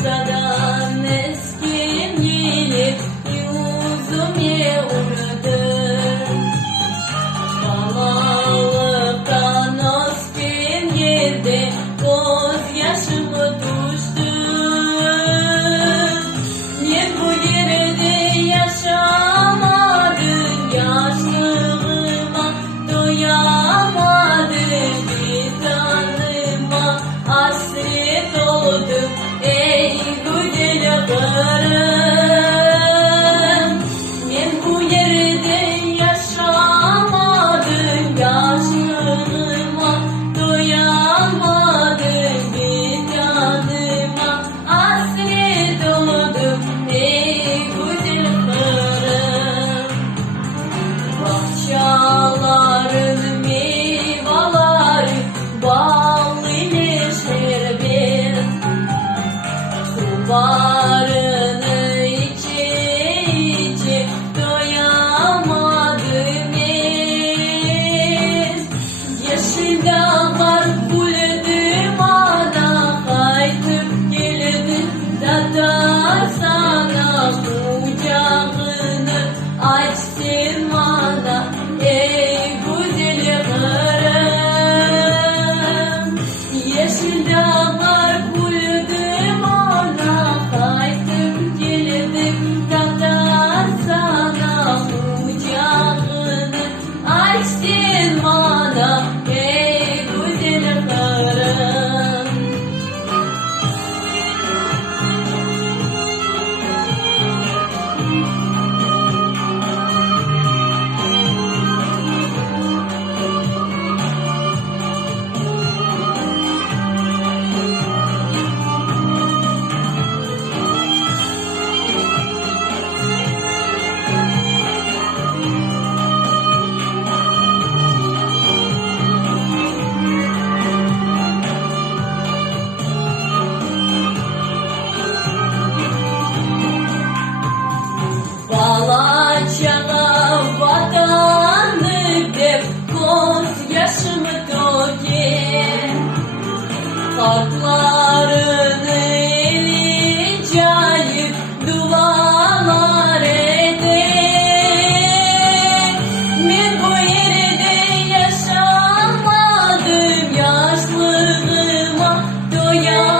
Başladan eskin gelip yüzüme vurdu. Kamalıktan eskin geldi, gözyaşımı düştü. Ben bu yerde yaşamadım, yaşlığıma doyamadım. Vicdanıma hasret oldum, ey güzel karım. Ben bu yerde yaşamadım, yaşlığıma doyamadım. Vicdanıma hasret oldum, ey güzel karım. Bahçelerin meyveleri bal ile şerbet, sularını içe içe doyamadım ben. Yeşil dağlar güldü bana, kaytıp geldim da sana kucağını açsın bana, ey güzel karım. Yeşil dağlar güldü bana, kaytıp geldim da sana kucağını açsın bana, ey güzel karım. Balaçana vatanlık hep gözyaşımı döker. Kartlarını elicayıp dualar eder. Ben bu yerde yaşamadım, yaşlığıma doyamadım.